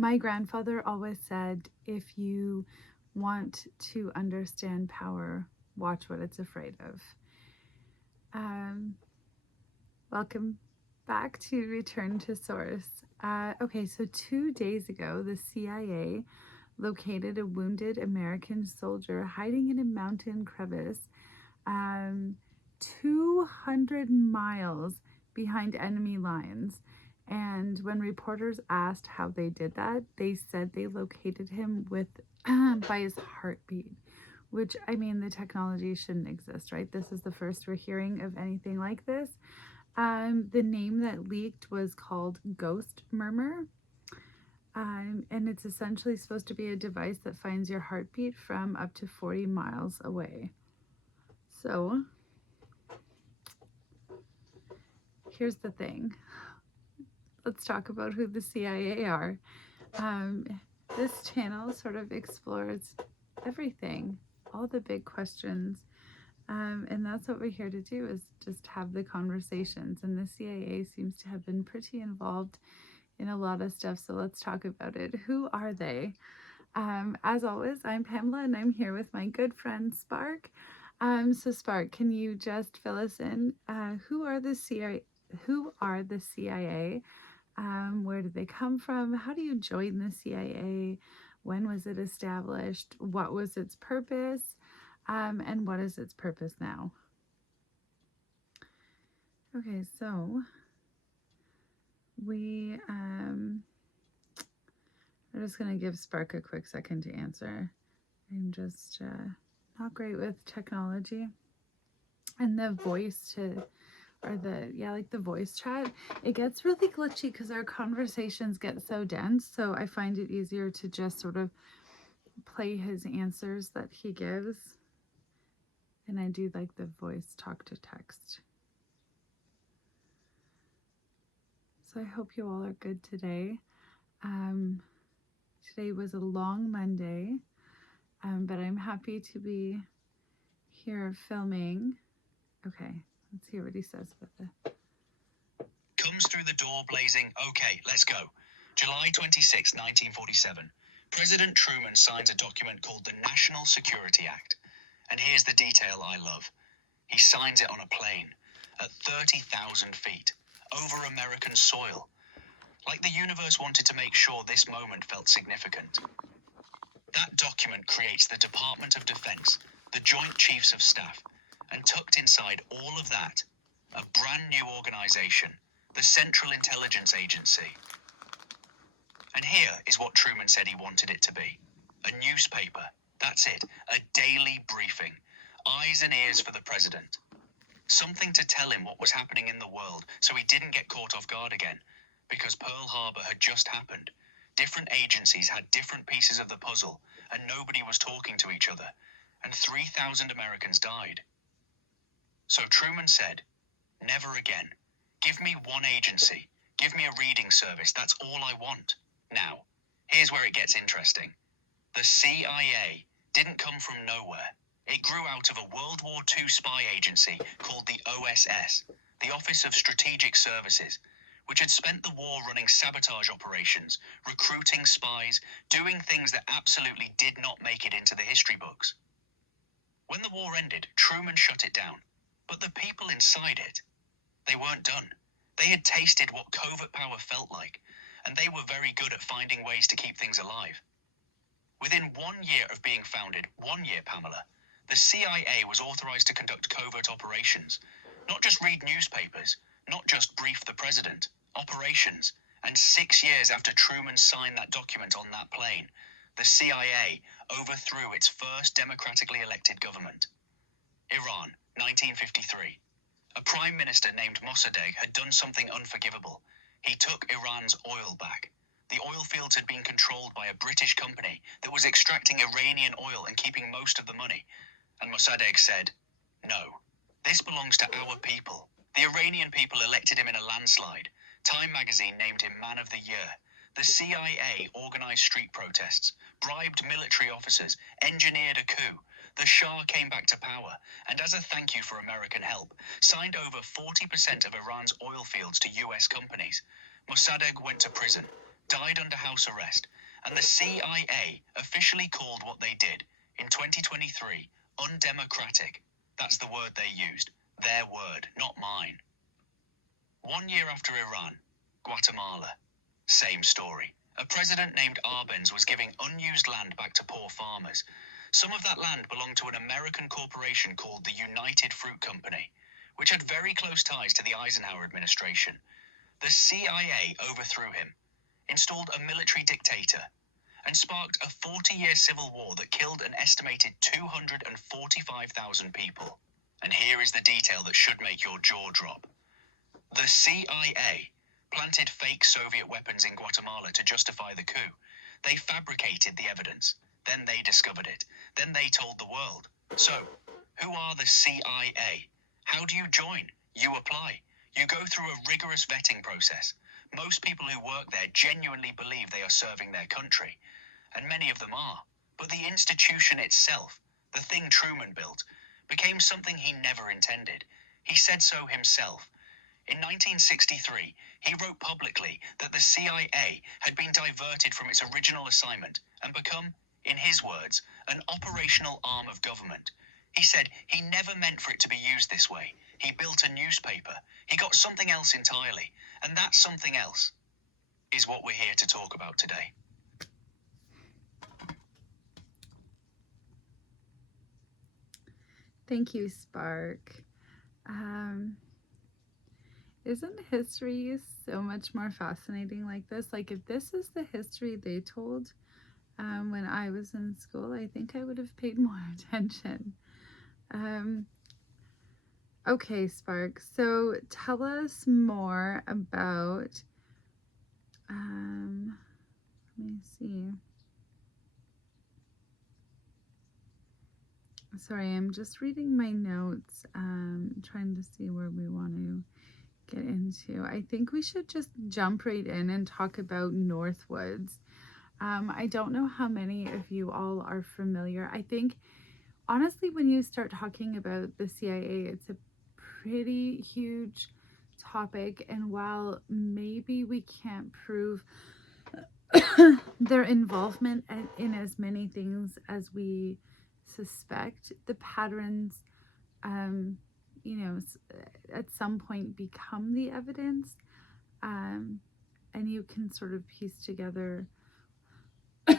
My grandfather always said, if you want to understand power, watch what it's afraid of. Um, Welcome back to Return to Source. Okay, so 2 days ago, the CIA located a wounded American soldier hiding in a mountain crevice 200 miles behind enemy lines. And when reporters asked how they did that, they said they located him with by his heartbeat, which, I mean, the technology shouldn't exist, right? This is the first we're hearing of anything like this. The name that leaked was called Ghost Murmur. And it's essentially supposed to be a device that finds your heartbeat from up to 40 miles away. So here's the thing. Let's talk about who the CIA are. This channel sort of explores everything, all the big questions. And that's what we're here to do, is just have the conversations. And the CIA seems to have been pretty involved in a lot of stuff. So let's talk about it. Who are they? As always, I'm Pamela, and I'm here with my good friend Spark. So Spark, can you just fill us in? Who are the CIA? Where did they come from? How do you join the CIA? When was it established? What was its purpose? And what is its purpose now? Okay, so we I'm just going to give Spark a quick second to answer. I'm just not great with technology. And the voice the voice chat, it gets really glitchy because our conversations get so dense. So I find it easier to just sort of play his answers that he gives. And I do like the voice talk to text. So I hope you all are good today. Today was a long Monday, but I'm happy to be here filming. Okay, let's hear what he says about the... Comes through the door blazing, okay, let's go. July 26, 1947. President Truman signs a document called the National Security Act. And here's the detail I love. He signs it on a plane at 30,000 feet over American soil. Like the universe wanted to make sure this moment felt significant. That document creates the Department of Defense, the Joint Chiefs of Staff, and tucked inside all of that, a brand new organization, the Central Intelligence Agency. And here is what Truman said he wanted it to be. A newspaper, that's it, a daily briefing, eyes and ears for the president. Something to tell him what was happening in the world so he didn't get caught off guard again, because Pearl Harbor had just happened. Different agencies had different pieces of the puzzle, and nobody was talking to each other, and 3,000 Americans died. So Truman said, never again. Give me one agency. Give me a reading service. That's all I want. Now, here's where it gets interesting. The CIA didn't come from nowhere. It grew out of a World War II spy agency called the OSS, the Office of Strategic Services, which had spent the war running sabotage operations, recruiting spies, doing things that absolutely did not make it into the history books. When the war ended, Truman shut it down. But the people inside it, they weren't done. They had tasted what covert power felt like, and they were very good at finding ways to keep things alive. Within 1 year of being founded, 1 year, Pamela, the CIA was authorized to conduct covert operations, not just read newspapers, not just brief the president, operations. And 6 years after Truman signed that document on that plane, the CIA overthrew its first democratically elected government. Iran, 1953. A prime minister named Mossadegh had done something unforgivable. He took Iran's oil back. The oil fields had been controlled by a British company that was extracting Iranian oil and keeping most of the money. And Mossadegh said, no, this belongs to our people. The Iranian people elected him in a landslide. Time magazine named him Man of the Year. The CIA organized street protests, bribed military officers, engineered a coup. The Shah came back to power, and as a thank you for American help, signed over 40% of Iran's oil fields to US companies. Mossadegh went to prison, died under house arrest, and the CIA officially called what they did in 2023 undemocratic. That's the word they used. Their word, not mine. 1 year after Iran, Guatemala. Same story. A president named Arbenz was giving unused land back to poor farmers. Some of that land belonged to an American corporation called the United Fruit Company, which had very close ties to the Eisenhower administration. The CIA overthrew him, installed a military dictator, and sparked a 40-year civil war that killed an estimated 245,000 people. And here is the detail that should make your jaw drop. The CIA planted fake Soviet weapons in Guatemala to justify the coup. They fabricated the evidence. Then they discovered it. Then they told the world. So, who are the CIA? How do you join? You apply. You go through a rigorous vetting process. Most people who work there genuinely believe they are serving their country, and many of them are. But the institution itself, the thing Truman built, became something he never intended. He said so himself. In 1963, he wrote publicly that the CIA had been diverted from its original assignment and become, in his words, an operational arm of government. He said he never meant for it to be used this way. He built a newspaper. He got something else entirely. And that something else is what we're here to talk about today. Thank you, Spark. Isn't history so much more fascinating like this? Like, if this is the history they told when I was in school, I think I would have paid more attention. Okay, Spark, so tell us more about, let me see. Sorry, I'm just reading my notes, trying to see where we want to get into. I think we should just jump right in and talk about Northwoods. I don't know how many of you all are familiar. I think, honestly, when you start talking about the CIA, it's a pretty huge topic. And while maybe we can't prove their involvement in as many things as we suspect, the patterns, you know, at some point become the evidence, and you can sort of piece together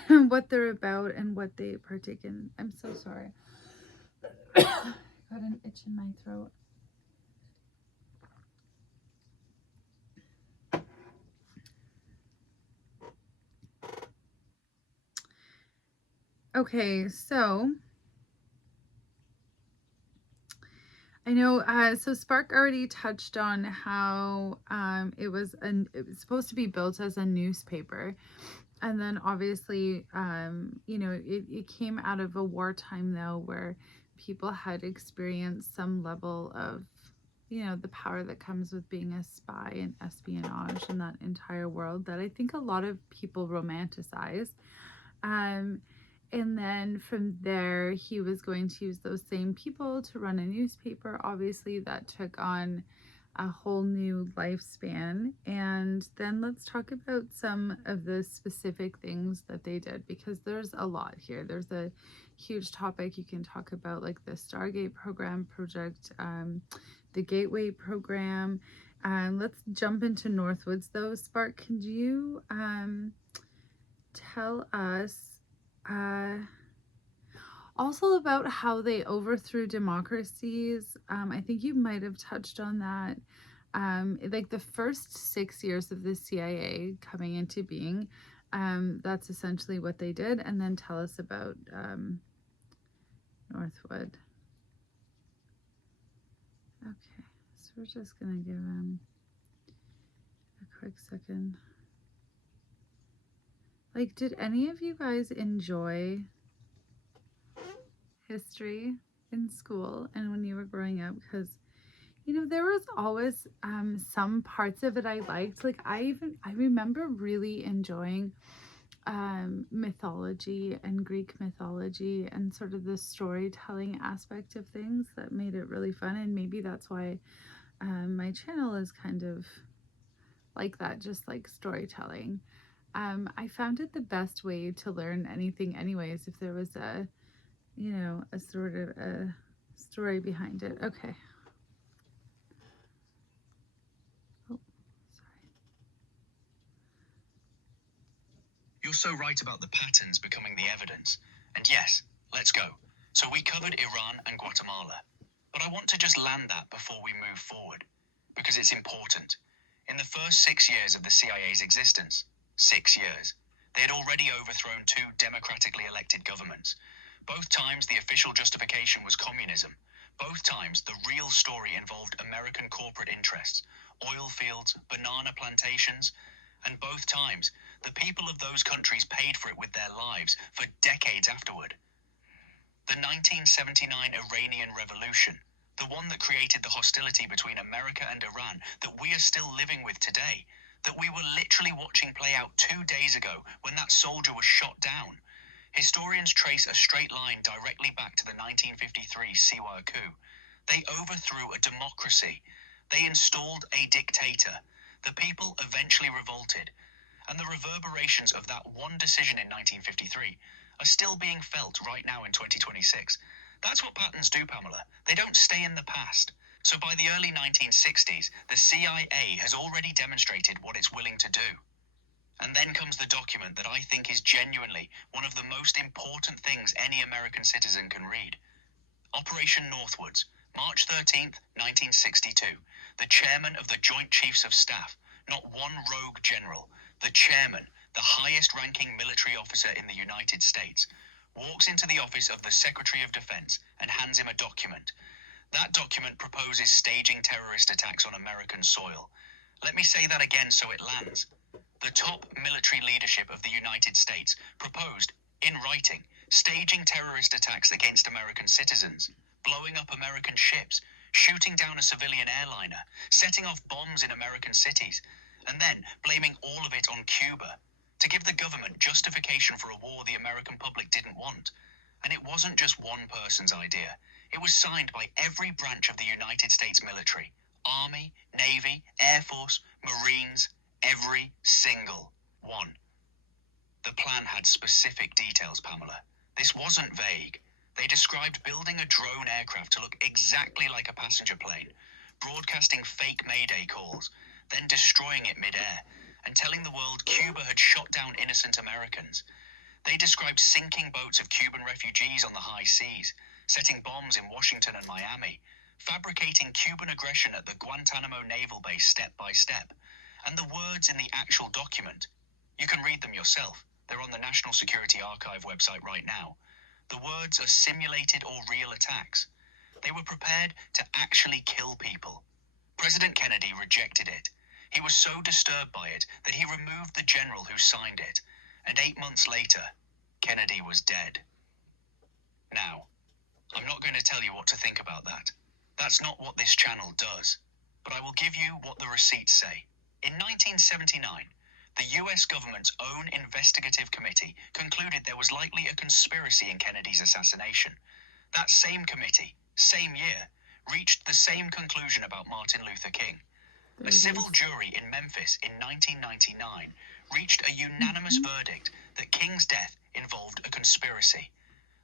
what they're about and what they partake in. I'm so sorry. Got an itch in my throat. Okay, so I know, so Spark already touched on how it was supposed to be built as a newspaper. And then obviously, you know, it came out of a wartime, though, where people had experienced some level of, you know, the power that comes with being a spy and espionage in that entire world that I think a lot of people romanticize. And then from there, he was going to use those same people to run a newspaper. Obviously, that took on a whole new lifespan. And then let's talk about some of the specific things that they did, because there's a lot here. There's a huge topic. You can talk about like the Stargate program project, the Gateway program. Let's jump into Northwoods though. Spark, can you tell us also about how they overthrew democracies? I think you might have touched on that. Like the first 6 years of the CIA coming into being, that's essentially what they did. And then tell us about Northwood. Okay, so we're just gonna give him a quick second. Like, did any of you guys enjoy history in school and when you were growing up? Because, you know, there was always some parts of it I liked. Like, I remember really enjoying mythology and Greek mythology and sort of the storytelling aspect of things that made it really fun. And maybe that's why my channel is kind of like that, just like storytelling. I found it the best way to learn anything anyways, if there was a, you know, a sort of a story behind it. Okay. Oh, sorry. You're so right about the patterns becoming the evidence. And yes, let's go. So we covered Iran and Guatemala. But I want to just land that before we move forward, because it's important. In the first 6 years of the CIA's existence, 6 years, they had already overthrown 2 democratically elected governments. Both times the official justification was communism. Both times the real story involved American corporate interests, oil fields, banana plantations, and both times the people of those countries paid for it with their lives for decades afterward. The 1979 Iranian Revolution, the one that created the hostility between America and Iran that we are still living with today, that we were literally watching play out 2 days ago when that soldier was shot down. Historians trace a straight line directly back to the 1953 Siwa coup. They overthrew a democracy. They installed a dictator. The people eventually revolted. And the reverberations of that one decision in 1953 are still being felt right now in 2026. That's what patterns do, Pamela. They don't stay in the past. So by the early 1960s, the CIA has already demonstrated what it's willing to do. And then comes the document that I think is genuinely one of the most important things any American citizen can read. Operation Northwoods, March 13th, 1962. The chairman of the Joint Chiefs of Staff, not one rogue general, the chairman, the highest-ranking military officer in the United States, walks into the office of the Secretary of Defense and hands him a document. That document proposes staging terrorist attacks on American soil. Let me say that again so it lands. The top military leadership of the United States proposed, in writing, staging terrorist attacks against American citizens, blowing up American ships, shooting down a civilian airliner, setting off bombs in American cities, and then blaming all of it on Cuba to give the government justification for a war the American public didn't want. And it wasn't just one person's idea. It was signed by every branch of the United States military, Army, Navy, Air Force, Marines, every single one. The plan had specific details, Pamela. This wasn't vague. They described building a drone aircraft to look exactly like a passenger plane, broadcasting fake Mayday calls, then destroying it mid-air, and telling the world Cuba had shot down innocent Americans. They described sinking boats of Cuban refugees on the high seas, setting bombs in Washington and Miami, fabricating Cuban aggression at the Guantanamo naval base step by step. And the words in the actual document, you can read them yourself. They're on the National Security Archive website right now. The words are simulated or real attacks. They were prepared to actually kill people. President Kennedy rejected it. He was so disturbed by it that he removed the general who signed it. And 8 months later, Kennedy was dead. Now, I'm not going to tell you what to think about that. That's not what this channel does. But I will give you what the receipts say. In 1979, the US government's own investigative committee concluded there was likely a conspiracy in Kennedy's assassination. That same committee, same year, reached the same conclusion about Martin Luther King. A civil jury in Memphis in 1999 reached a unanimous verdict that King's death involved a conspiracy.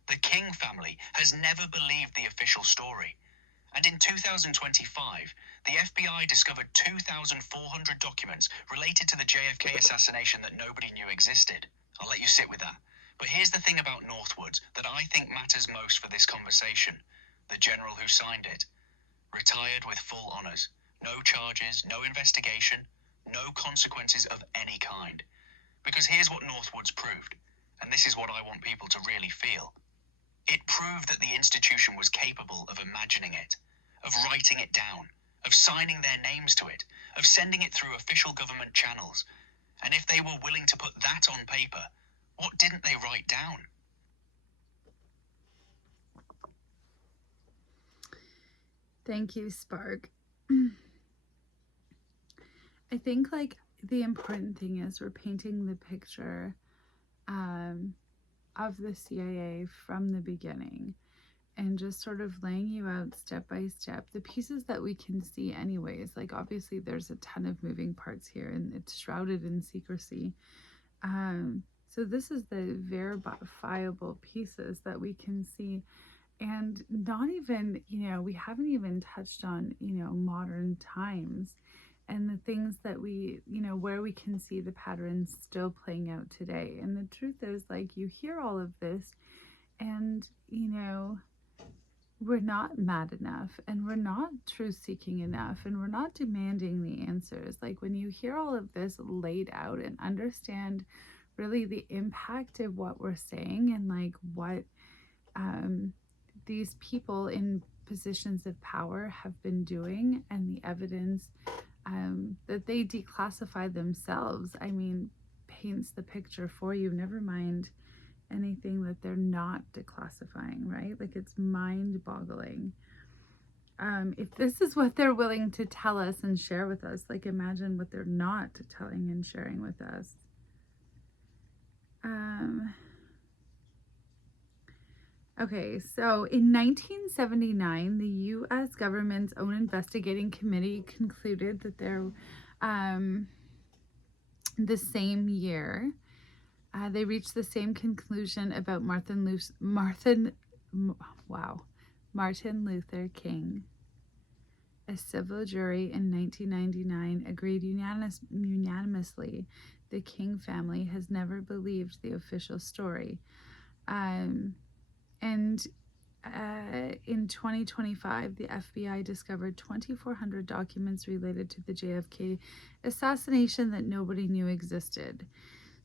The King family has never believed the official story. And in 2025, the FBI discovered 2,400 documents related to the JFK assassination that nobody knew existed. I'll let you sit with that. But here's the thing about Northwoods that I think matters most for this conversation. The general who signed it. Retired with full honors. No charges, no investigation, no consequences of any kind. Because here's what Northwoods proved, and this is what I want people to really feel. It proved that the institution was capable of imagining it, of writing it down, of signing their names to it, of sending it through official government channels. And if they were willing to put that on paper, what didn't they write down? Thank you, Spark. I think like the important thing is we're painting the picture of the CIA from the beginning and just sort of laying you out step by step the pieces that we can see anyways. Like obviously there's a ton of moving parts here and it's shrouded in secrecy, So this is the verifiable pieces that we can see. And not even, we haven't even touched on, modern times and the things that we, where we can see the patterns still playing out today. And the truth is, like, you hear all of this and, we're not mad enough and we're not truth seeking enough and we're not demanding the answers. Like, when you hear all of this laid out and understand really the impact of what we're saying and like what these people in positions of power have been doing and the evidence that they declassify themselves, I mean, paints the picture for you. Never mind anything that they're not declassifying, right? Like, it's mind boggling. If this is what they're willing to tell us and share with us, like, imagine what they're not telling and sharing with us. Okay, so in 1979, the U.S. government's own investigating committee concluded that the same year, they reached the same conclusion about Martin Luther King. A civil jury in 1999 agreed unanimously the King family has never believed the official story. And in 2025, the FBI discovered 2,400 documents related to the JFK assassination that nobody knew existed.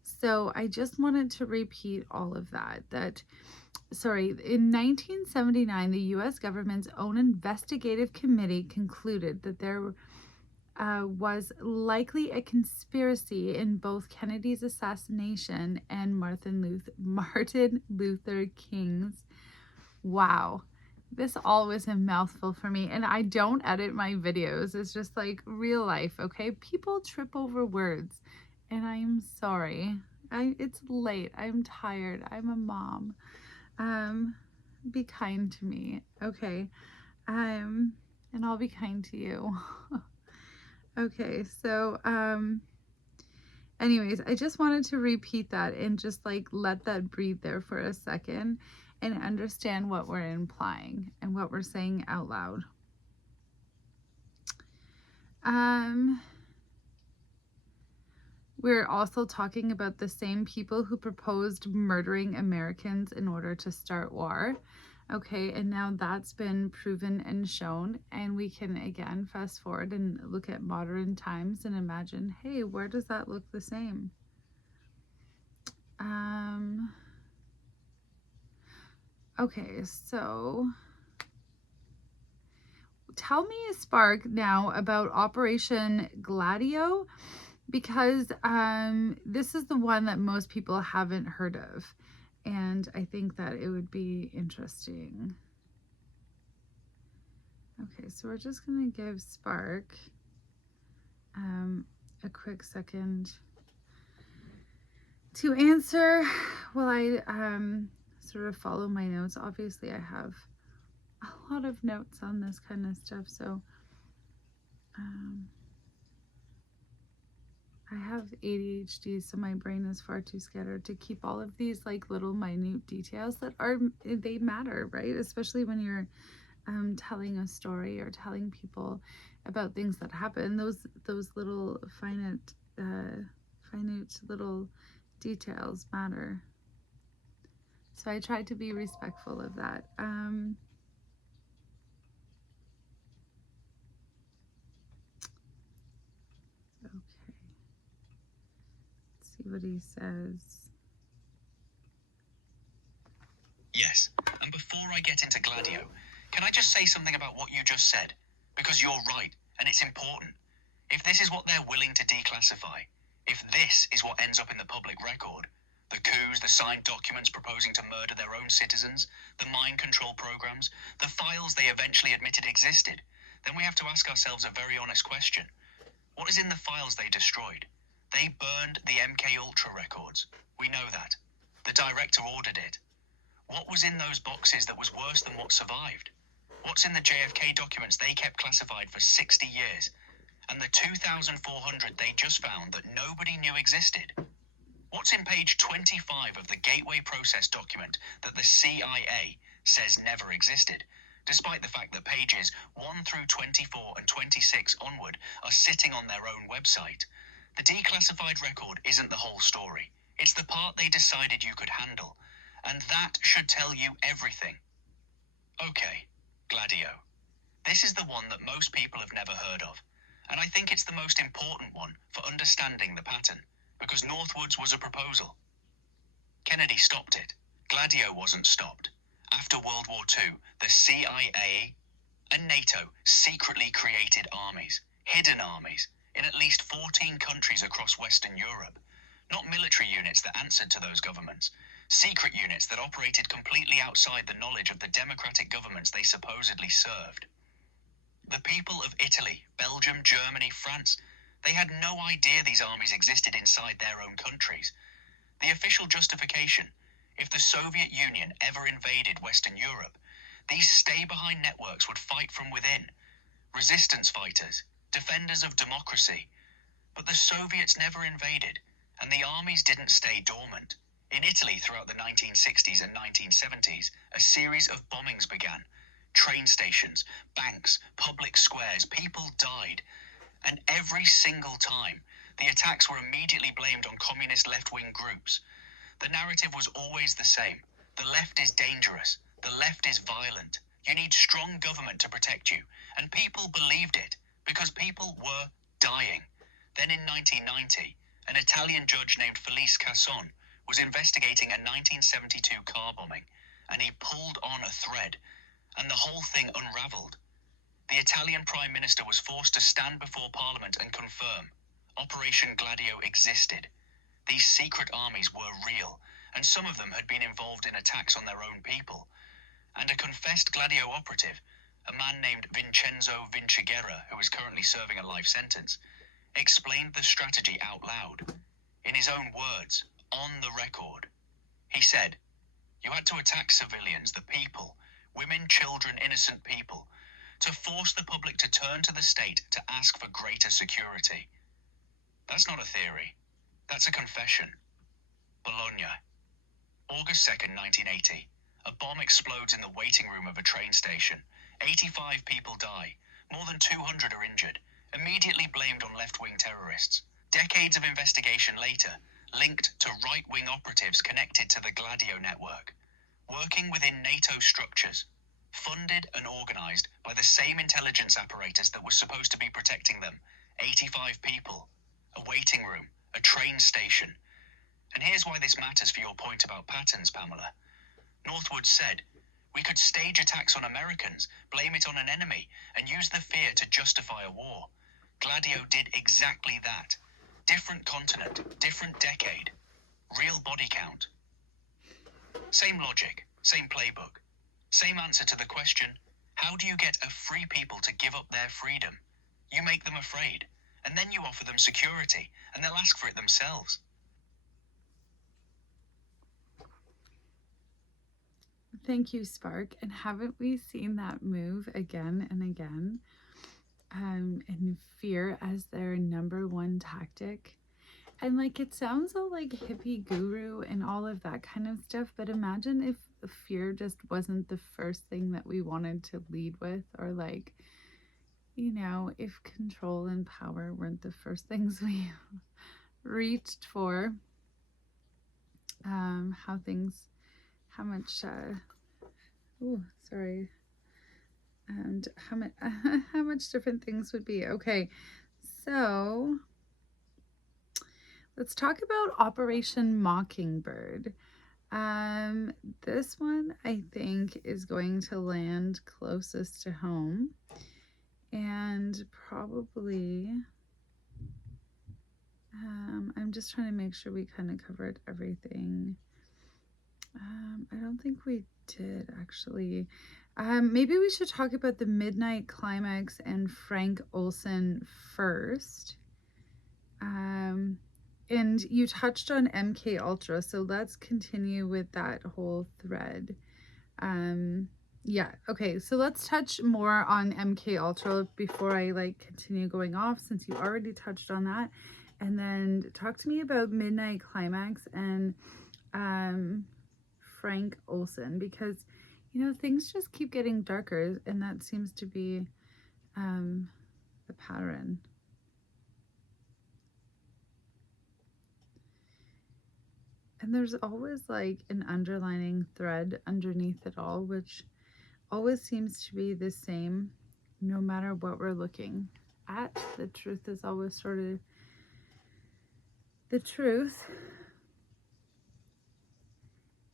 So I just wanted to repeat all of that. In 1979, the U.S. government's own investigative committee concluded that there was likely a conspiracy in both Kennedy's assassination and Martin Luther King's. Wow. This all was a mouthful for me, and I don't edit my videos. It's just like real life, okay? People trip over words, and I'm sorry. It's late. I'm tired. I'm a mom. Be kind to me, okay? And I'll be kind to you. Okay, so anyways, I just wanted to repeat that and just like let that breathe there for a second and understand what we're implying and what we're saying out loud. We're also talking about the same people who proposed murdering Americans in order to start war. Okay, and now that's been proven and shown, and we can again fast forward and look at modern times and imagine, hey, where does that look the same? Okay, so tell me, Spark, now about Operation Gladio, because this is the one that most people haven't heard of, and I think that it would be interesting. Okay, so we're just going to give Spark a quick second to answer while I sort of follow my notes. Obviously, I have a lot of notes on this kind of stuff, so I have ADHD, so my brain is far too scattered to keep all of these like little minute details that they matter, right? Especially when you're telling a story or telling people about things that happen. Those little finite little details matter. So I tried to be respectful of that. Okay. Let's see what he says. Yes, and before I get into Gladio, can I just say something about what you just said? Because you're right, and it's important. If this is what they're willing to declassify, if this is what ends up in the public record, the coups, the signed documents proposing to murder their own citizens, the mind control programs, the files they eventually admitted existed, then we have to ask ourselves a very honest question. What is in the files they destroyed? They burned the MK Ultra records. We know that. The director ordered it. What was in those boxes that was worse than what survived? What's in the JFK documents they kept classified for 60 years? And the 2,400 they just found that nobody knew existed? What's in page 25 of the Gateway Process document that the CIA says never existed, despite the fact that pages 1 through 24 and 26 onward are sitting on their own website? The declassified record isn't the whole story. It's the part they decided you could handle, and that should tell you everything. Okay, Gladio. This is the one that most people have never heard of, and I think it's the most important one for understanding the pattern, because Northwoods was a proposal. Kennedy stopped it. Gladio wasn't stopped. After World War II, the CIA and NATO secretly created armies, hidden armies, in at least 14 countries across Western Europe. Not military units that answered to those governments, secret units that operated completely outside the knowledge of the democratic governments they supposedly served. The people of Italy, Belgium, Germany, France, they had no idea these armies existed inside their own countries. The official justification, if the Soviet Union ever invaded Western Europe, these stay-behind networks would fight from within. Resistance fighters, defenders of democracy. But the Soviets never invaded, and the armies didn't stay dormant. In Italy throughout the 1960s and 1970s, a series of bombings began. Train stations, banks, public squares, people died. And every single time, the attacks were immediately blamed on communist left-wing groups. The narrative was always the same. The left is dangerous. The left is violent. You need strong government to protect you. And people believed it, because people were dying. Then in 1990, an Italian judge named Felice Casson was investigating a 1972 car bombing, and he pulled on a thread, and the whole thing unraveled. The Italian Prime Minister was forced to stand before Parliament and confirm Operation Gladio existed. These secret armies were real, and some of them had been involved in attacks on their own people. And a confessed Gladio operative, a man named Vincenzo Vinciguerra, who is currently serving a life sentence, explained the strategy out loud. In his own words, on the record. He said, "You had to attack civilians, the people, women, children, innocent people, to force the public to turn to the state to ask for greater security." That's not a theory. That's a confession. Bologna. August 2nd, 1980. A bomb explodes in the waiting room of a train station. 85 people die. More than 200 are injured. Immediately blamed on left-wing terrorists. Decades of investigation later, linked to right-wing operatives connected to the Gladio network. Working within NATO structures. Funded and organized by the same intelligence apparatus that was supposed to be protecting them. 85 people. A waiting room. A train station. And here's why this matters for your point about patterns, Pamela. Northwoods said, "We could stage attacks on Americans, blame it on an enemy, and use the fear to justify a war." Gladio did exactly that. Different continent, different decade. Real body count. Same logic, same playbook. Same answer to the question, how do you get a free people to give up their freedom? You make them afraid, and then you offer them security, and they'll ask for it themselves. Thank you, Spark. And haven't we seen that move again and again? And fear as their number one tactic. And like, it sounds all like hippie guru and all of that kind of stuff, but imagine if fear just wasn't the first thing that we wanted to lead with, or like, you know, if control and power weren't the first things we reached for. How much and how much different things would be. Okay, so let's talk about Operation Mockingbird. This one I think is going to land closest to home, and probably I'm just trying to make sure we kind of covered everything. I don't think we did actually. Maybe we should talk about the Midnight Climax and Frank Olson first. And you touched on MK Ultra, so let's continue with that whole thread. Yeah, okay, so let's touch more on MK Ultra before I like continue going off, since you already touched on that. And then talk to me about Midnight Climax and Frank Olson, because, you know, things just keep getting darker, and that seems to be the pattern. And there's always like an underlining thread underneath it all, which always seems to be the same no matter what we're looking at. The truth is always sort of the truth,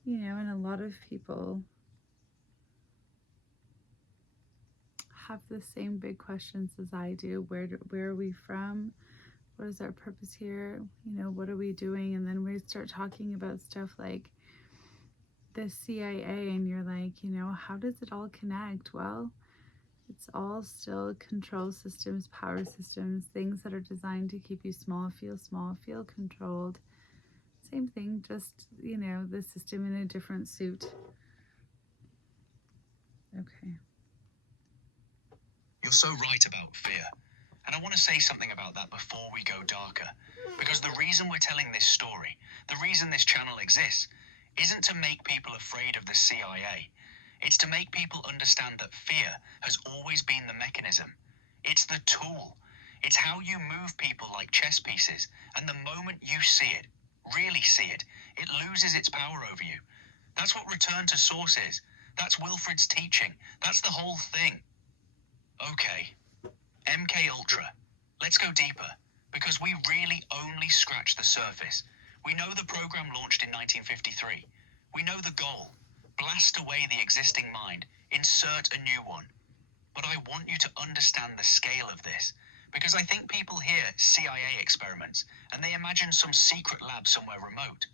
you know, and a lot of people have the same big questions as I do. Where are we from? What is our purpose here? You know, what are we doing? And then we start talking about stuff like the CIA, and you're like, you know, how does it all connect? Well, it's all still control systems, power systems, things that are designed to keep you small, feel controlled. Same thing, just, you know, the system in a different suit. Okay. You're so right about fear. And I want to say something about that before we go darker. Because the reason we're telling this story, the reason this channel exists, isn't to make people afraid of the CIA. It's to make people understand that fear has always been the mechanism. It's the tool. It's how you move people like chess pieces. And the moment you see it, really see it, it loses its power over you. That's what return to source is. That's Wilfred's teaching. That's the whole thing. Okay. MK Ultra. Let's go deeper, because we really only scratch the surface. We know the program launched in 1953. We know the goal. Blast away the existing mind. Insert a new one. But I want you to understand the scale of this, because I think people hear CIA experiments and they imagine some secret lab somewhere remote.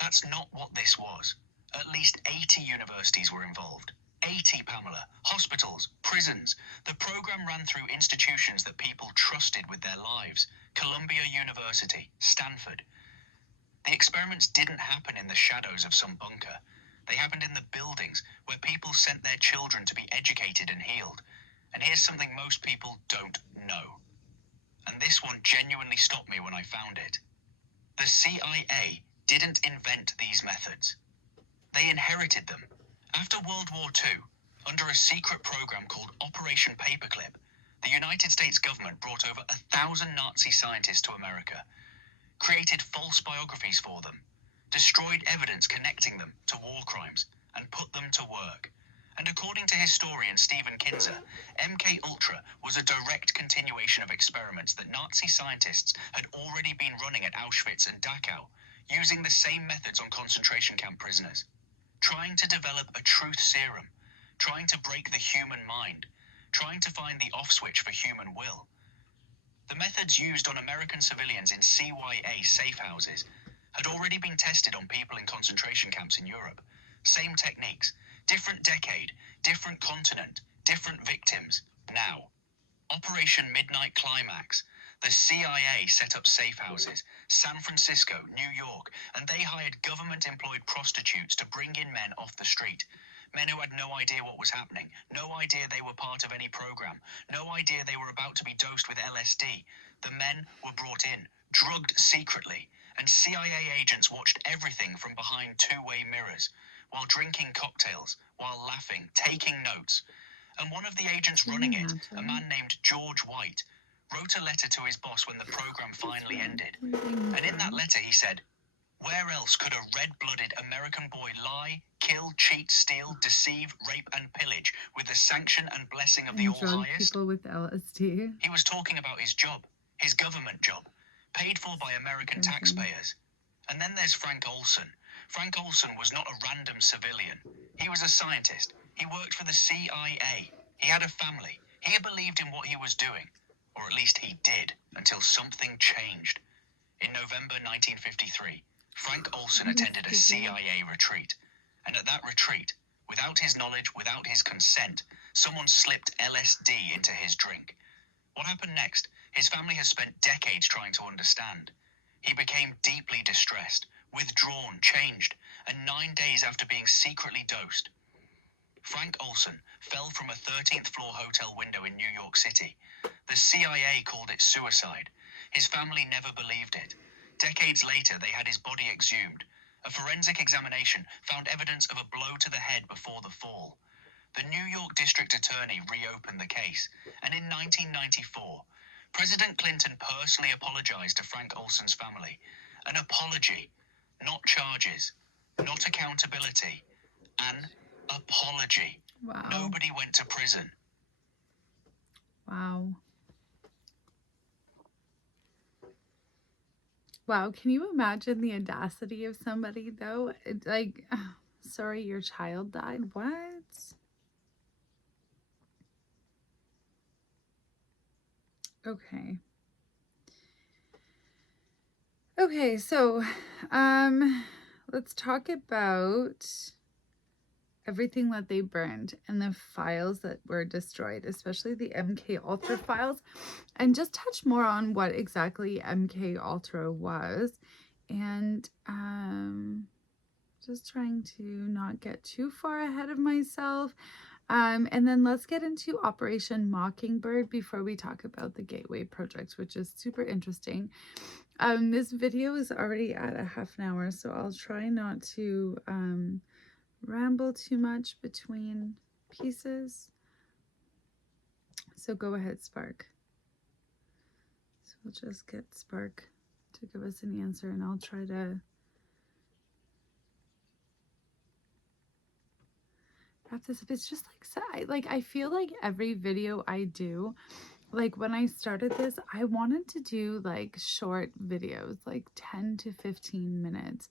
That's not what this was. At least 80 universities were involved. 80, Pamela. Hospitals, prisons. The program ran through institutions that people trusted with their lives. Columbia University, Stanford. The experiments didn't happen in the shadows of some bunker. They happened in the buildings where people sent their children to be educated and healed. And here's something most people don't know. And this one genuinely stopped me when I found it. The CIA didn't invent these methods. They inherited them. After World War II, under a secret program called Operation Paperclip, the United States government brought over 1,000 Nazi scientists to America, created false biographies for them, destroyed evidence connecting them to war crimes, and put them to work. And according to historian Stephen Kinzer, MK Ultra was a direct continuation of experiments that Nazi scientists had already been running at Auschwitz and Dachau, using the same methods on concentration camp prisoners. Trying to develop a truth serum, trying to break the human mind, trying to find the off switch for human will. The methods used on American civilians in CYA safe houses had already been tested on people in concentration camps in Europe. Same techniques, different decade, different continent, different victims. Now, Operation Midnight Climax. The CIA set up safe houses, San Francisco, New York, and they hired government-employed prostitutes to bring in men off the street. Men who had no idea what was happening, no idea they were part of any program, no idea they were about to be dosed with LSD. The men were brought in, drugged secretly, and CIA agents watched everything from behind two-way mirrors, while drinking cocktails, while laughing, taking notes. And one of the agents running it, a man named George White, wrote a letter to his boss when the program finally ended. And in that letter he said, "Where else could a red-blooded American boy lie, kill, cheat, steal, deceive, rape, and pillage with the sanction and blessing of the All-Highest?" People with LSD. He was talking about his job, his government job, paid for by American taxpayers. And then there's Frank Olson. Frank Olson was not a random civilian. He was a scientist. He worked for the CIA. He had a family. He believed in what he was doing. Or at least he did, until something changed. In November 1953, Frank Olson attended a CIA retreat. And at that retreat, without his knowledge, without his consent, someone slipped LSD into his drink. What happened next? His family has spent decades trying to understand. He became deeply distressed, withdrawn, changed, and 9 days after being secretly dosed, Frank Olson fell from a 13th floor hotel window in New York City. The CIA called it suicide. His family never believed it. Decades later, they had his body exhumed. A forensic examination found evidence of a blow to the head before the fall. The New York District Attorney reopened the case, and in 1994, President Clinton personally apologized to Frank Olson's family. An apology, not charges, not accountability, an apology. Wow. Nobody went to prison. Wow. Wow, can you imagine the audacity of somebody, though? It's like, sorry, your child died? What? Okay. Okay, so let's talk about everything that they burned and the files that were destroyed, especially the MK Ultra files, and just touch more on what exactly MK Ultra was, and just trying to not get too far ahead of myself. And then let's get into Operation Mockingbird before we talk about the Gateway Project, which is super interesting. This video is already at a half an hour, so I'll try not to ramble too much between pieces. So go ahead, Spark. So we'll just get Spark to give us an answer, and I'll try to wrap this up. It's just like I feel like every video I do, like when I started this, I wanted to do like short videos, like 10 to 15 minutes.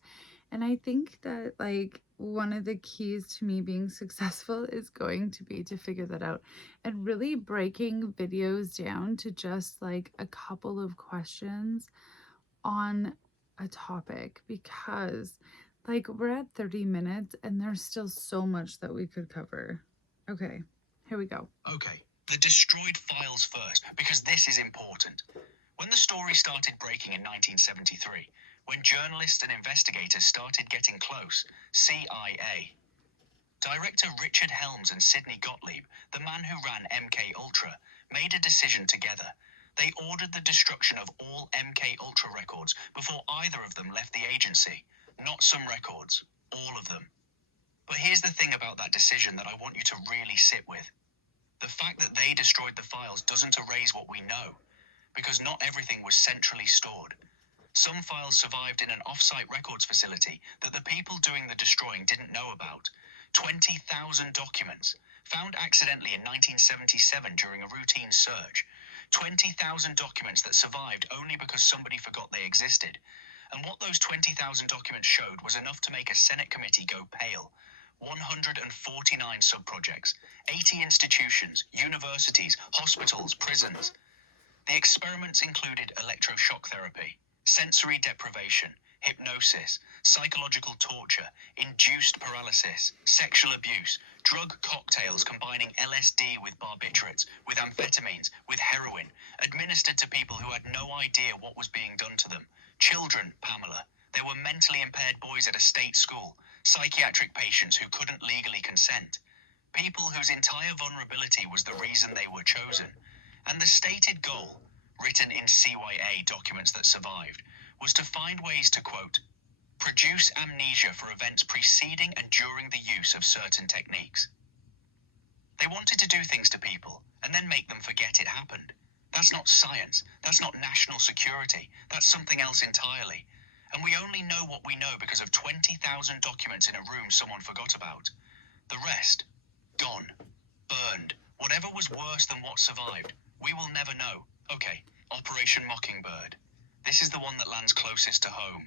And I think that like one of the keys to me being successful is going to be to figure that out and really breaking videos down to just like a couple of questions on a topic, because like we're at 30 minutes and there's still so much that we could cover. Okay, here we go. Okay, the destroyed files first, because this is important. When the story started breaking in 1973, when journalists and investigators started getting close, CIA. Director Richard Helms and Sidney Gottlieb, the man who ran MK Ultra, made a decision together. They ordered the destruction of all MK Ultra records before either of them left the agency. Not some records, all of them. But here's the thing about that decision that I want you to really sit with. The fact that they destroyed the files doesn't erase what we know, because not everything was centrally stored. Some files survived in an off-site records facility that the people doing the destroying didn't know about. 20,000 documents, found accidentally in 1977 during a routine search. 20,000 documents that survived only because somebody forgot they existed. And what those 20,000 documents showed was enough to make a Senate committee go pale. 149 subprojects, 80 institutions, universities, hospitals, prisons. The experiments included electroshock therapy, sensory deprivation, hypnosis, psychological torture, induced paralysis, sexual abuse, drug cocktails combining LSD with barbiturates, with amphetamines, with heroin, administered to people who had no idea what was being done to them. Children, Pamela. There were mentally impaired boys at a state school, psychiatric patients who couldn't legally consent, people whose entire vulnerability was the reason they were chosen. And the stated goal, written in CYA documents that survived, was to find ways to, quote, produce amnesia for events preceding and during the use of certain techniques. They wanted to do things to people and then make them forget it happened. That's not science. That's not national security. That's something else entirely. And we only know what we know because of 20,000 documents in a room someone forgot about. The rest, gone, burned. Whatever was worse than what survived, we will never know. Okay, Operation Mockingbird. This is the one that lands closest to home.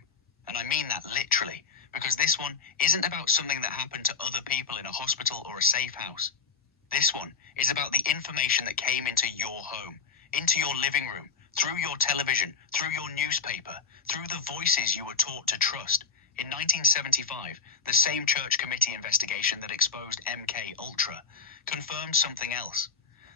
And I mean that literally, because this one isn't about something that happened to other people in a hospital or a safe house. This one is about the information that came into your home, into your living room, through your television, through your newspaper, through the voices you were taught to trust. In 1975, the same church committee investigation that exposed MK Ultra confirmed something else.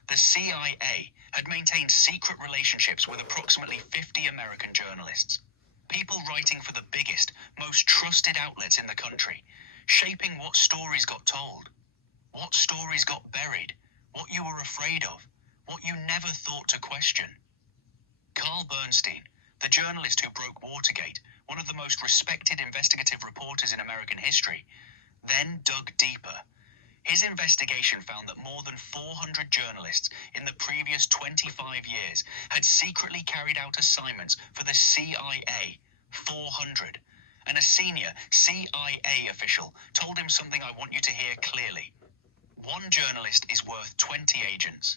The CIA had maintained secret relationships with approximately 50 American journalists, people writing for the biggest, most trusted outlets in the country, shaping what stories got told, what stories got buried, what you were afraid of, what you never thought to question. Carl Bernstein, the journalist who broke Watergate, one of the most respected investigative reporters in American history, then dug deeper. His investigation found that more than 400 journalists in the previous 25 years had secretly carried out assignments for the CIA. 400. And a senior CIA official told him something I want you to hear clearly. One journalist is worth 20 agents.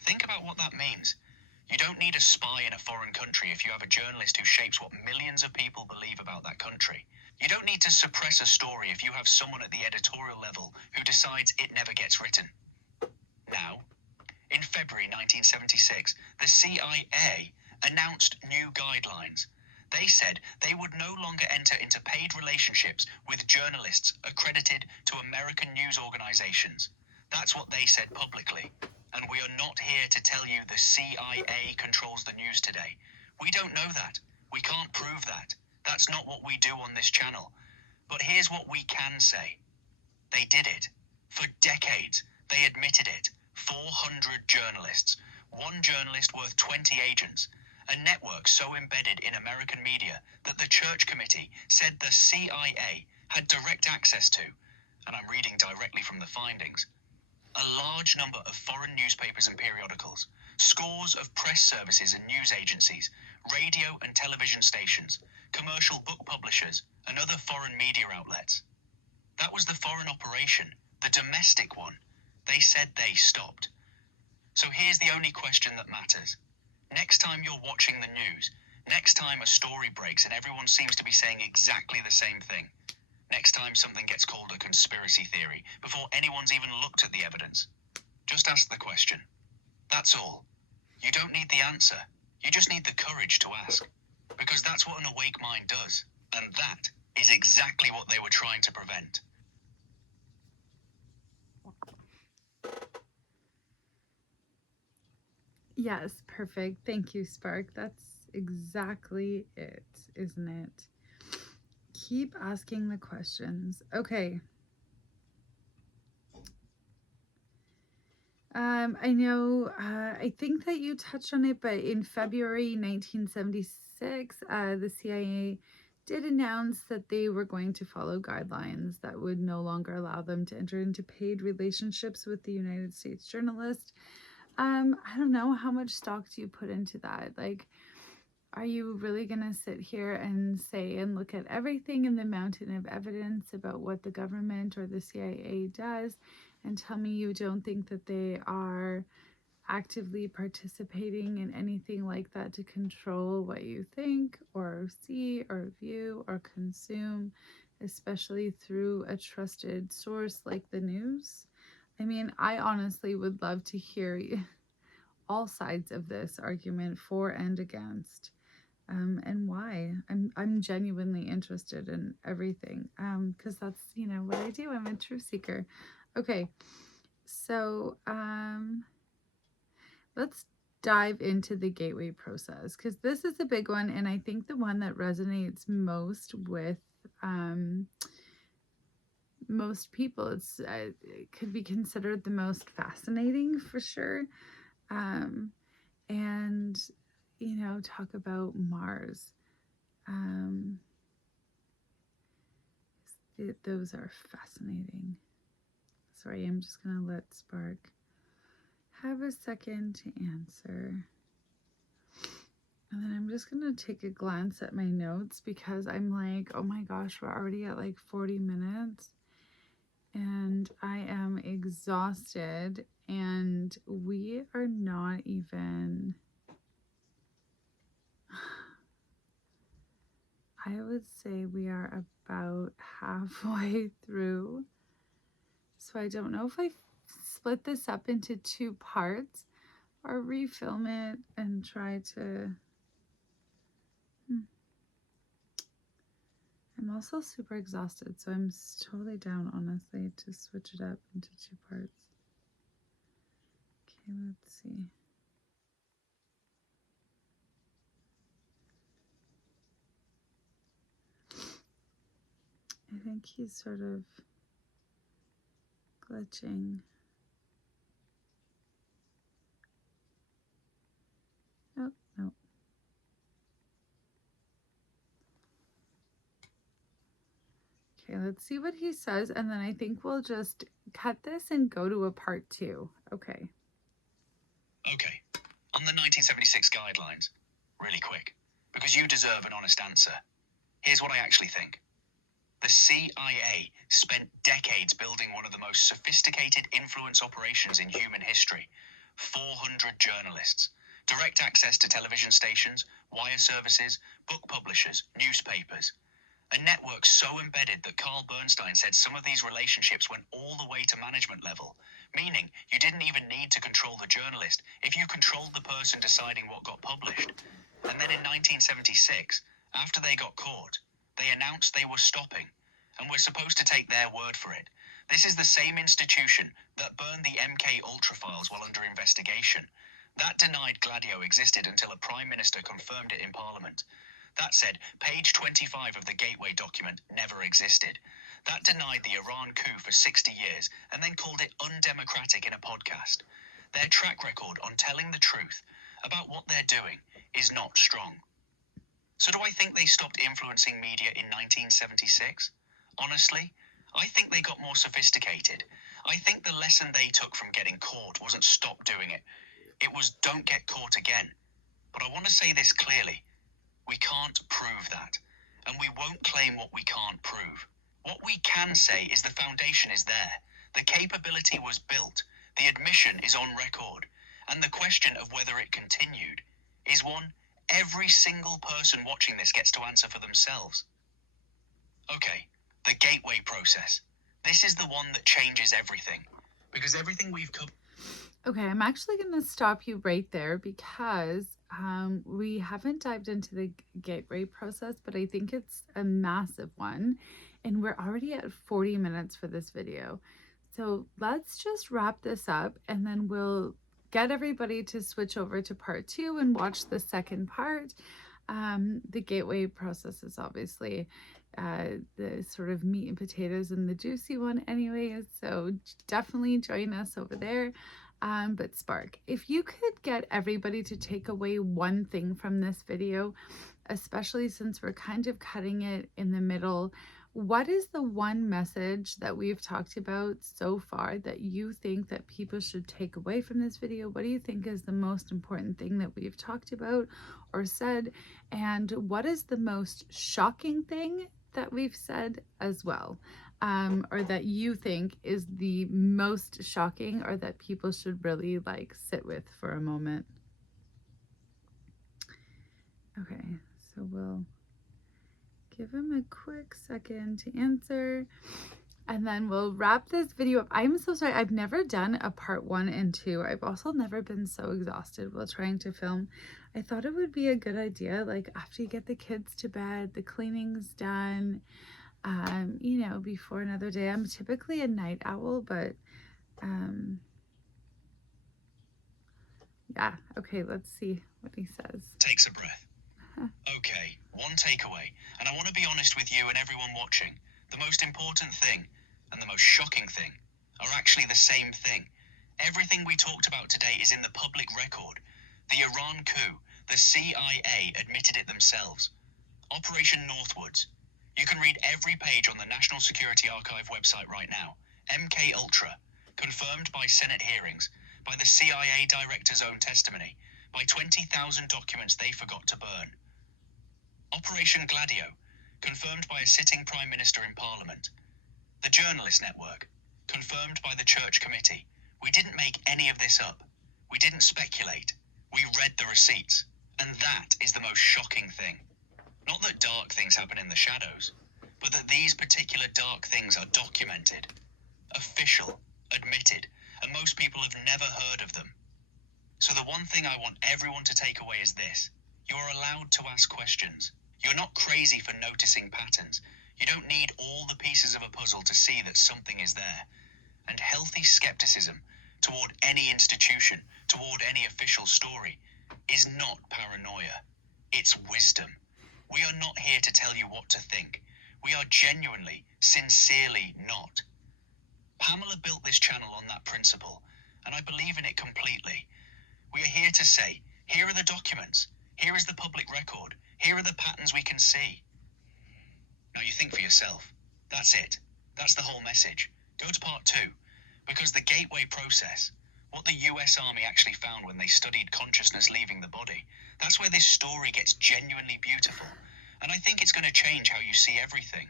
Think about what that means. You don't need a spy in a foreign country if you have a journalist who shapes what millions of people believe about that country. You don't need to suppress a story if you have someone at the editorial level who decides it never gets written. Now, in February 1976, the CIA announced new guidelines. They said they would no longer enter into paid relationships with journalists accredited to American news organizations. That's what they said publicly. And we are not here to tell you the CIA controls the news today. We don't know that. We can't prove that. That's not what we do on this channel. But here's what we can say. They did it. For decades, they admitted it. 400 journalists. One journalist worth 20 agents. A network so embedded in American media that the Church Committee said the CIA had direct access to, and I'm reading directly from the findings, a large number of foreign newspapers and periodicals, scores of press services and news agencies, radio and television stations, commercial book publishers, and other foreign media outlets. That was the foreign operation, the domestic one. They said they stopped. So here's the only question that matters. Next time you're watching the news, next time a story breaks and everyone seems to be saying exactly the same thing, next time something gets called a conspiracy theory before anyone's even looked at the evidence, just ask the question. That's all. You don't need the answer. You just need the courage to ask. Because that's what an awake mind does. And that is exactly what they were trying to prevent. Yes, perfect. Thank you, Spark. That's exactly it, isn't it? Keep asking the questions. Okay. I know, I think that you touched on it, but in February 1976, the CIA did announce that they were going to follow guidelines that would no longer allow them to enter into paid relationships with the United States journalist. I don't know, how much stock do you put into that? Like, are you really going to sit here and say and look at everything in the mountain of evidence about what the government or the CIA does and tell me you don't think that they are actively participating in anything like that to control what you think or see or view or consume, especially through a trusted source like the news? I mean, I honestly would love to hear all sides of this argument for and against. And why. I'm genuinely interested in everything, because that's, you know, what I do. I'm a truth seeker. Okay, so let's dive into the gateway process, because this is a big one, and I think the one that resonates most with most people. It could be considered the most fascinating for sure. And you know, talk about Mars. Those are fascinating. Sorry, I'm just going to let Spark have a second to answer. And then I'm just going to take a glance at my notes because I'm like, oh my gosh, we're already at like 40 minutes. And I am exhausted. And we are not even... I would say we are about halfway through. So I don't know if I split this up into 2 parts or refilm it and try to... I'm also super exhausted, so I'm totally down, honestly, to switch it up into 2 parts. Okay, let's see. I think he's sort of glitching. Oh, no. Okay, let's see what he says, and then I think we'll just cut this and go to a part 2. Okay. Okay, on the 1976 guidelines, really quick, because you deserve an honest answer. Here's what I actually think. The CIA spent decades building one of the most sophisticated influence operations in human history. 400 journalists, direct access to television stations, wire services, book publishers, newspapers. A network so embedded that Carl Bernstein said some of these relationships went all the way to management level, meaning you didn't even need to control the journalist if you controlled the person deciding what got published. And then in 1976, after they got caught, they announced they were stopping, and we're supposed to take their word for it. This is the same institution that burned the MK Ultra files while under investigation. That denied Gladio existed until a Prime Minister confirmed it in Parliament. That said, page 25 of the Gateway document never existed. That denied the Iran coup for 60 years and then called it undemocratic in a podcast. Their track record on telling the truth about what they're doing is not strong. So do I think they stopped influencing media in 1976? Honestly, I think they got more sophisticated. I think the lesson they took from getting caught wasn't stop doing it. It was don't get caught again. But I want to say this clearly. We can't prove that, and we won't claim what we can't prove. What we can say is the foundation is there, the capability was built, the admission is on record, and the question of whether it continued is one every single person watching this gets to answer for themselves. Okay, the gateway process. This is the one that changes everything, because everything we've covered. Okay, I'm actually going to stop you right there because we haven't dived into the gateway process, but I think it's a massive one. And we're already at 40 minutes for this video. So let's just wrap this up and then we'll get everybody to switch over to part 2 and watch the second part. The gateway process is obviously the sort of meat and potatoes and the juicy one anyways. So definitely join us over there. But Spark, if you could get everybody to take away one thing from this video, especially since we're kind of cutting it in the middle, what is the one message that we've talked about so far that you think that people should take away from this video? What do you think is the most important thing that we've talked about or said? And what is the most shocking thing that we've said as well? Or that you think is the most shocking or that people should really like sit with for a moment? Okay, so we'll give him a quick second to answer and then we'll wrap this video up. I'm so sorry, I've never done a part 1 and 2. I've also never been so exhausted while trying to film. I thought it would be a good idea, like after you get the kids to bed, the cleaning's done, you know, before another day. I'm typically a night owl, but yeah, okay, let's see what he says. Takes a breath. Okay, one takeaway, and I want to be honest with you and everyone watching. The most important thing and the most shocking thing are actually the same thing. Everything we talked about today is in the public record. The Iran coup, the CIA admitted it themselves. Operation Northwoods. You can read every page on the National Security Archive website right now. MK Ultra, confirmed by Senate hearings, by the CIA director's own testimony, by 20,000 documents they forgot to burn. Operation Gladio, confirmed by a sitting Prime Minister in Parliament. The Journalist Network, confirmed by the Church Committee. We didn't make any of this up. We didn't speculate. We read the receipts. And that is the most shocking thing. Not that dark things happen in the shadows, but that these particular dark things are documented, official, admitted, and most people have never heard of them. So the one thing I want everyone to take away is this. You are allowed to ask questions. You're not crazy for noticing patterns. You don't need all the pieces of a puzzle to see that something is there. And healthy skepticism toward any institution, toward any official story, is not paranoia. It's wisdom. We are not here to tell you what to think. We are genuinely, sincerely not. Pamela built this channel on that principle, and I believe in it completely. We are here to say, here are the documents, here is the public record, here are the patterns we can see. Now you think for yourself. That's it. That's the whole message. Go to part 2. Because the gateway process, what the US Army actually found when they studied consciousness leaving the body, that's where this story gets genuinely beautiful. And I think it's going to change how you see everything.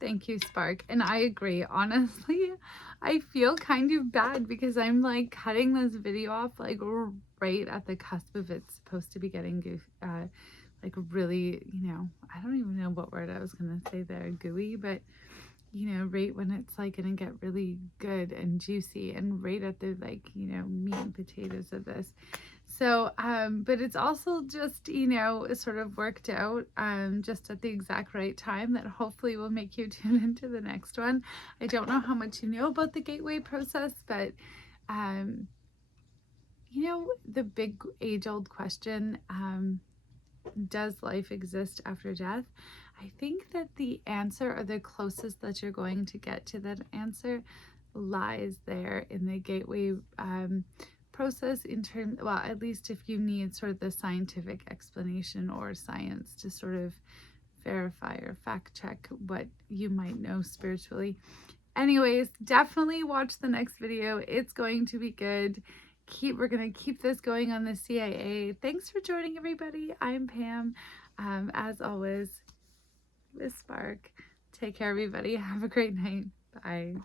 Thank you, Spark. And I agree. Honestly, I feel kind of bad because I'm like cutting this video off like right at the cusp of it's supposed to be getting like really, I don't even know what word I was going to say there, gooey, but right when it's like going to get really good and juicy and right at the like, meat and potatoes of this. So, but it's also just, sort of worked out just at the exact right time that hopefully will make you tune into the next one. I don't know how much you know about the gateway process, but, the big age-old question, does life exist after death? I think that the answer, or the closest that you're going to get to that answer, lies there in the gateway process in terms, well, at least if you need sort of the scientific explanation or science to sort of verify or fact check what you might know spiritually. Anyways, definitely watch the next video. It's going to be good. We're going to keep this going on the CIA. Thanks for joining, everybody. I'm Pam. As always, with Spark. Take care, everybody. Have a great night. Bye.